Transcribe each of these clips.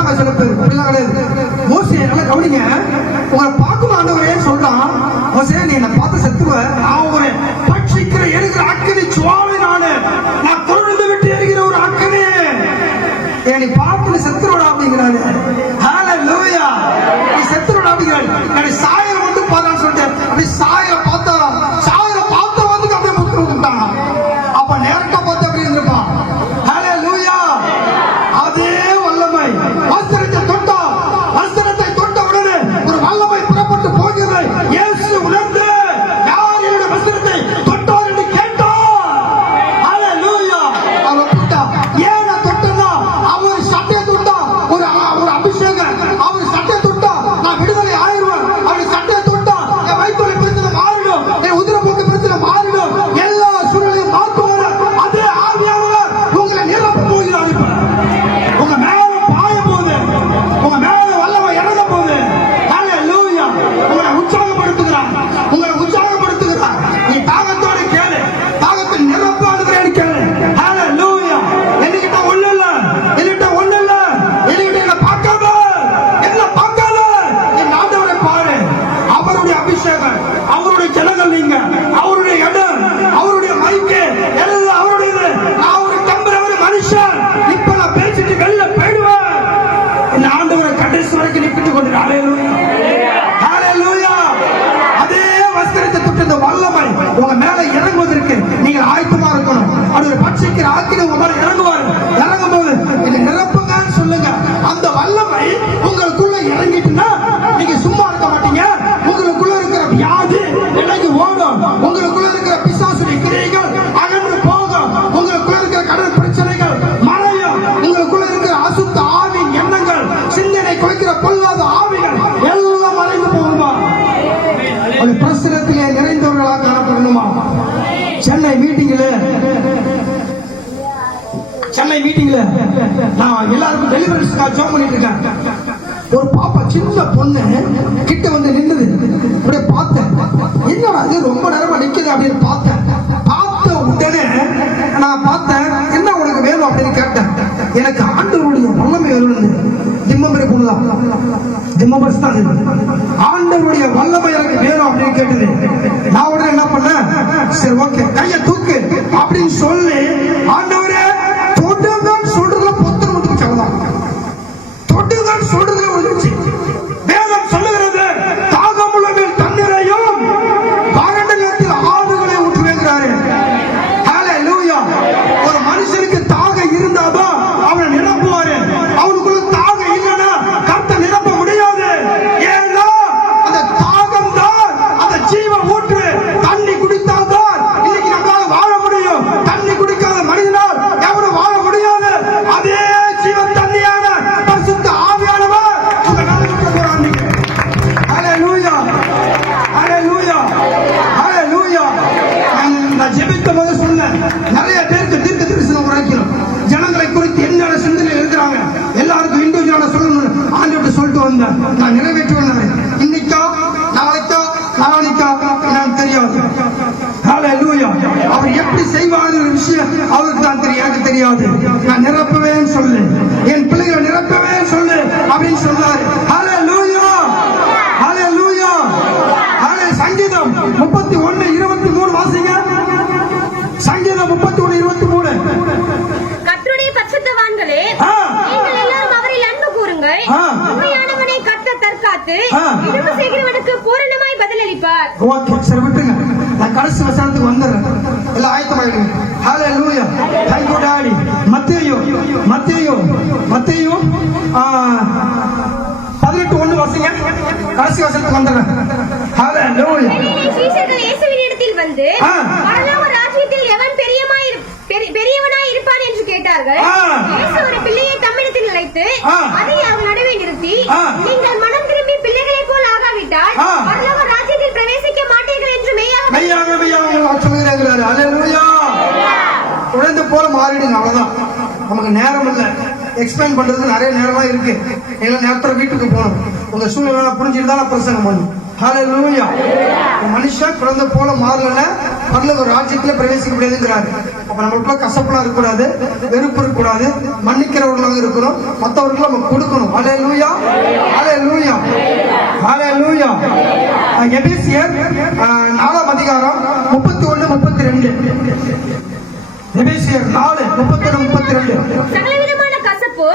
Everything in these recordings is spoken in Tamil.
சொல்றாங்க சில பேர், அப்படிலாம் கிடையாது. மோசே நல்லா கவனிங்க, உங்களை பார்க்கும் ஆண்டவரே சொல்றான், மோசே நீ என்னை பார்த்து செத்துவ, நான் ஒரு பட்சிக்கிற எரிகிற அக்கினி சுவாமி, நான் கொழுந்து விட்டு எரிகிற ஒரு அக்கினி, நீ பார்த்து செத்துருடா அப்படிங்கிறாரு. ஹல்லேலூயா, நீ செத்துருடா அப்படிங்கிறாரு. நான் சாயலை வந்து பார்த்தான்னு சொல்லிட்டு அப்படி சாயலை பார்த்தா வந்து அப்படியே முட்டு விட்டாங்க. அப்ப நேரட்டா பார்த்து அப்படி இருந்திருப்பான். ஹல்லேலூயா, அதே வல்லமை வஸ்திரத்தை தொட்ட உடனே ஒரு வல்லமை புறப்பட்டு போகிறது. இயேசு உணர்ந்து யார் என்னுடைய வஸ்திரத்தை தொட்டார் என்று கேட்டார். ஹல்லேலூயா, அவர் தொட்டா. ஏன் நான் தொட்டேன்னா அவர் சட்டையை தொட்டா, ஒரு அபிஷேகம். அவர் சட்டையை தொட்டா நான் விடுதலை ஆயிடுவேன். அவர் சட்டையை தொட்டா என் வயிற்றுவலி பிரச்சனை மாறிடும், என் உதிரப்போக்கு பிரச்சனை மாறிடும், எல்லா சூழ்நிலையும் மாற்றுவார். அதே ஆவியானவர் உங்களை நிரப்ப போகிறார். இப்ப உங்க மேல பாய போகுது, உங்க மேல வல்லமை இறங்க போகுது. ஹல்லேலூயா, உங்களை உற்சாகப்படுத்துகிறார். நீ தாகத்தோடு கேளு, தாகத்தை நிரப்பாடுகிறேன்னு கேளு. ஹல்லேலூயா, என்கிட்ட ஒண்ணு இல்ல, என்கிட்ட என்ன பார்க்காத என் ஆண்டவரை பாரு. அவருடைய அபிஷேகம், அவருடைய ஜனங்கள், நீங்க அவருடைய இடம், அவருடைய மைக்கு எல்லாம் அவருடையது. நான் ஒரு தம்புறவர் மனுஷன், இப்ப நான் பேசிட்டு வெளில போயிடுவேன். இந்த ஆண்டவரை கடைசி வரைக்கும் நிப்பிட்டு கொண்டு. ஹல்லேலூயா, அதே வஸ்திரத்தை தொட்டு இந்த வல்லமை உங்க மேல இறங்குவதற்கு நீங்கள் ஆயத்தமா இருக்கணும். அது ஒரு பட்சிக்கிற ஆக்கின உங்க மேல இறங்கும் போது இதை நிரப்புங்கன்னு சொல்லுங்க. அந்த வல்லமை உங்களுக்குள்ள இறங்கிட்டுன்னா நீங்க சும்மா இருக்க மாட்டீங்க. உங்களுக்குள்ள இருக்கிற வியாதி விலகி ஓடும், உங்களுக்குள்ள இருக்கிற பிசாசுடைய கிரியைகள் அகன்று போகும், உங்களுக்குள்ள இருக்கிற கடன் பிரச்சனைகள் மறையும், உங்களுக்குள்ள இருக்கிற அசுத்த ஆவின் எண்ணங்கள், சிந்தனை குறைக்கிற பொல்லாத ஆவிகள் எல்லாம் மறைந்து போகுமா? அது பிரசனத்திலே நிறைந்தவர்களாக காணப்படணுமா? சென்னை மீட்டிங்ல நான் எல்லாருக்கும் டெலிவரன்ஸ்க்காக ஜோம் பண்ணிட்டு இருக்கேன். ஒரு பாப்பா, சின்ன பொண்ணு கிட்ட வந்து நின்னுது. அப்படியே பார்த்தேன், என்னடா அது ரொம்ப நேரமா நிக்குது அப்படின்னு பார்த்த உடனே நான் பார்த்தேன், என்ன உனக்கு வேணும் அப்படின்னு கேட்டேன். எனக்கு ஆண்டவருடைய வல்லமை வேணும். திம்மம்பரை பொண்ணுதான், திம்மம்பர்ஸ் தான். ஆண்டவருடைய வல்லமை எனக்கு வேணும் அப்படின்னு கேட்டது. நான் உடனே என்ன பண்ணேன், சரி ஓகே கையை தூக்கு அப்படின்னு சொல்லி ஆண்டவரே தொட்டுதான் சொல்றதுல பொத்தம் மட்டும் சொல்லலாம், தொட்டுதான் சொல்றதுல வந்துச்சு. வேதம் சொல்லுகிறது, தாகமுள்ளவர்கள் தண்ணீரையும் வறண்ட நேரத்தில் ஆறுகளை ஊற்றுவேங்கிறாரு. ஹல்லேலூயா, ஒரு மனுஷனுக்கு தாகம் இருந்தாதான் அவனை நிரப்புவாரு. அவனுக்குள்ள தாகம் இல்லைன்னா கர்த்தர் நிரப்ப முடியாது. ஏன்னா அந்த தாகம் தான் அந்த ஜீவ ஊற்று. தண்ணி குடித்தால்தான் இன்னைக்கு நம்மளால வாழ முடியும். தண்ணி குடிக்காத மனிதனால் எவரும் வாழ முடியாது. அதே ஜீவ தண்ணியான பரிசுத்த ஆவியானவர் உங்க நலனுக்கு போறாங்க. ஹல்லேலூயா, ஹல்லேலூயா, ஹல்லேலூயா. நான் ஜெபிக்கும் போது சொன்னேன், நிறைய பேருக்கு தீர்க்க தரிசனம் உரைக்கணும். ஜனங்களை குறித்து என்ன சிந்தனை இருக்கிறாங்க எல்லாருக்கும் இண்டிவிஜுவலா சொல்லணும். ஆண்டவர்கிட்ட சொல்லிட்டு வந்தேன், நான் நிறைவேற்றுவேன். இன்னைக்கா நாளைக்கா எனக்கு தெரியாது. ஹல்லேலூயா, அவர் எப்படி செய்வார் விஷயம் அவருக்கு தான் தெரியும், எனக்கு தெரியாது. நான் நிரப்புவேன் சொல்லு, என் பிள்ளைகளை நிரப்புவேன் சொல்லு அப்படின்னு சொன்னாரு. ஹல்லேலூயா, ஹல்லேலூயா. சங்கீதம் 31:23 வாசிங்க. சங்கீதம் 31:23. கர்த்தருடைய பரிசுத்தவான்களே, நீங்கள் எல்லாரும் அவரில் அன்பு கூறுங்கள். உண்மையானவனை கர்த்தர் தற்காத்து இரும்பு செய்கிறவனுக்கு பூரணமாய் பதிலளிப்பார். ஓகே, சரி விட்டுங்க. நான் கடைசி வசனத்துக்கு வந்துடுறேன். எல்லாம் ஆயத்தமாயிடுங்க. ஹல்லேலூயா, தேங்க் யூ டாடி. மத்தேயு 18:1 வாசிங்க. கடைசி வசனத்துக்கு வந்துடுறேன். ஹல்லேலூயா. சீஷர்கள் இயேசுவின் இடத்தில் வந்து, பரலோக ராஜ்யத்தில் எவன் பெரியவனாய் இருப்பான் என்று கேட்டார்கள். இயேசு ஒரு பிள்ளையை தம்மிடத்தில் அழைத்து அதை அவர் நடுவே நிறுத்தி, நீங்கள் மனம் திரும்பி பிள்ளைகளை போல் ஆகாவிட்டால் பரலோக ராஜ்யத்தில் பிரவேசிக்க மாட்டீர்கள் என்று மெய்யாக சொல்லுகிறார். ஹல்லேலூயா. குழந்தை போல மாறிடுங்க, அவ்வளவுதான். நமக்கு நேரம் இல்லை, எக்ஸ்பிளைன் பண்றதுக்கு நிறைய நேரம் இருக்கு. எங்க நேரத்துல வீட்டுக்கு போகணும். உங்க சூழ்நிலை புரிஞ்சுட்டு தான் பிரசங்கம் பண்ணும். ஹல்லேலூயா. மனுஷன் குழந்தை போல மாறலன்னா பரலோக ராஜ்யத்துல பிரவேசிக்க முடியாதுங்கிறாரு. அப்ப நம்மளுக்குள்ள கசப்பெல்லாம் இருக்கக்கூடாது, வெறுப்பு இருக்கக்கூடாது, மன்னிக்கிறவர்களாக இருக்கிறோம், மற்றவர்களுக்கு நம்ம கொடுக்கணும். ஹல்லேலூயா, ஹல்லேலூயா, ஹல்லேலூயா. எபேசியர் 4ஆம் அதிகாரம் 31, 32. எபேசியர் 4:31, 32. சகலவிதமான கசப்பு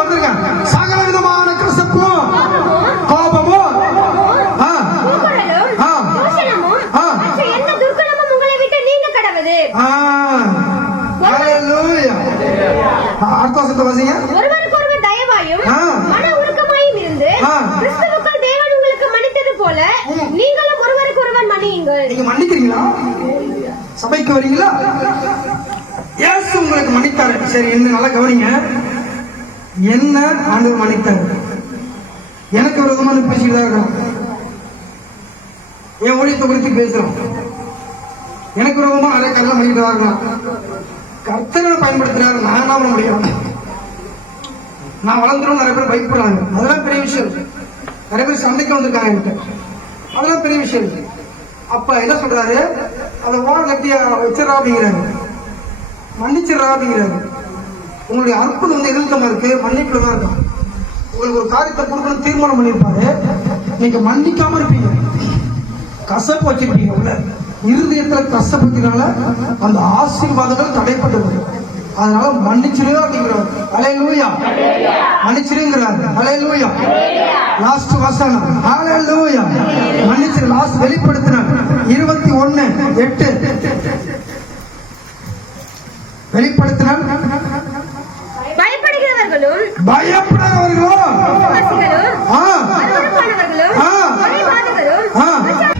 வந்துருங்க. சகல விதமான கசப்பு, கோபமும், எந்த துர்க்குணமும் உங்களை விட்டு நீங்க கடவுது. அர்த்தத்தை வாசிங்க. ஒருவருக்கொருவர் தயவாயும் மன உருக்கமாயும் இருந்து கிறிஸ்துவுக்குள் தேவன் உங்களுக்கு மன்னித்தது போல நீங்களும் ஒருவருக்கொருவர் மன்னியுங்கள். நீங்க மன்னிக்கிறீங்களா? சபைக்கு வரீங்களா? இயேசு உங்களுக்கு மன்னித்தாரு. சரி, என்ன நல்லா கவனிங்க. என்ன ஆண்டவர் மன்னித்தாரு? எனக்கு விரோதமான பேசிட்டு தான் இருக்கிறோம். என் ஊழியத்தை குறித்து பேசுறோம். எனக்கு விரோதமா நிறைய கருத்தை மன்னிட்டு தான் இருக்கிறோம். கர்த்தரை பயன்படுத்துறாரு, நான் என்ன பண்ண முடியும்? நான் வளர்ந்துடும், நிறைய பேர் பயப்படுறாங்க. அதெல்லாம் பெரிய விஷயம். நிறைய பேர் சண்டைக்கு வந்திருக்காங்க என்கிட்ட. அதெல்லாம் பெரிய விஷயம். அப்ப என்ன சொல்றாரு? அதை ஓட கட்டியா வச்சிடறா அப்படிங்கிறாரு, மன்னிச்சிடறா அப்படிங்கிறாரு. உங்களுடைய அற்புதம் வந்து எதிர்க்கமா இருக்கு, மன்னிப்புல தான் இருக்கும். உங்களுக்கு ஒரு காரியத்தை கொடுக்கணும் தீர்மானம் பண்ணிருப்பாரு, நீங்க மன்னிக்காம இருப்பீங்க, கசப்பு வச்சிருப்பீங்க. உள்ள இருதயத்துல கசப்புனால அந்த ஆசீர்வாதங்கள் தடைப்பட்டது. அதனால மன்னிச்சிரு அப்படிங்கிறார். ஹல்லேலூயா, மன்னிச்சிருங்கிறார். ஹல்லேலூயா. லாஸ்ட் வசனம் ஹல்லேலூயா, மன்னிச்சிரு. லாஸ்ட் வெளிப்படுத்தினார் 21:8. வெளிப்படுத்தினார் பயப்படுகிறவர்களும் பயப்படுகிறவர்களும்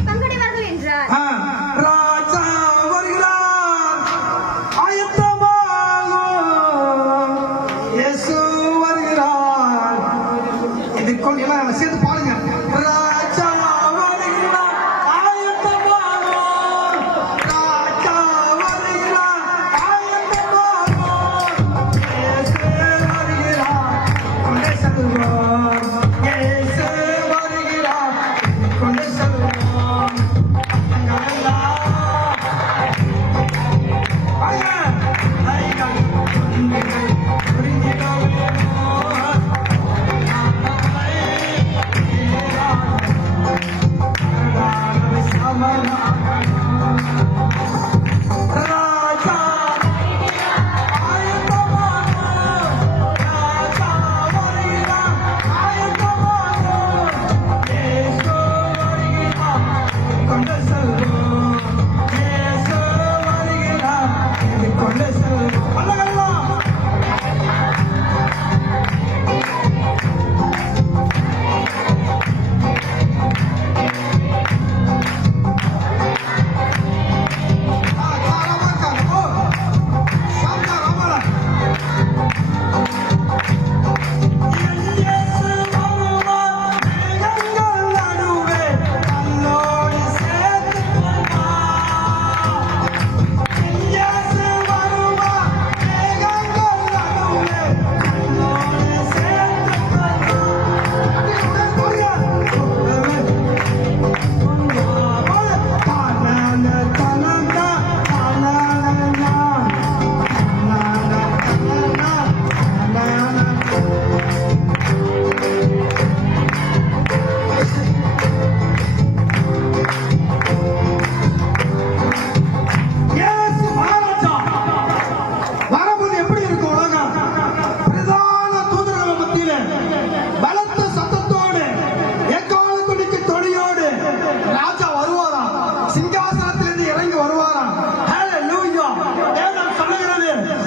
பங்கடைவார்கள் என்றார். ராஜா வருகிறார், ஆயத்தமாகோ, இயேசு வருகிறார். இதுக்குள் எல்லாம் சேர்த்து பாருங்க. ராஜா வருகிறார், ஆயத்தமாகோ, ராஜா வருகிறார், ஆயத்தமாகோ, இயேசு வருகிறார், கொண்டே செல்வோம், இயேசு வருகிறார், கொண்டே செல்வோம்.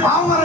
அவங்க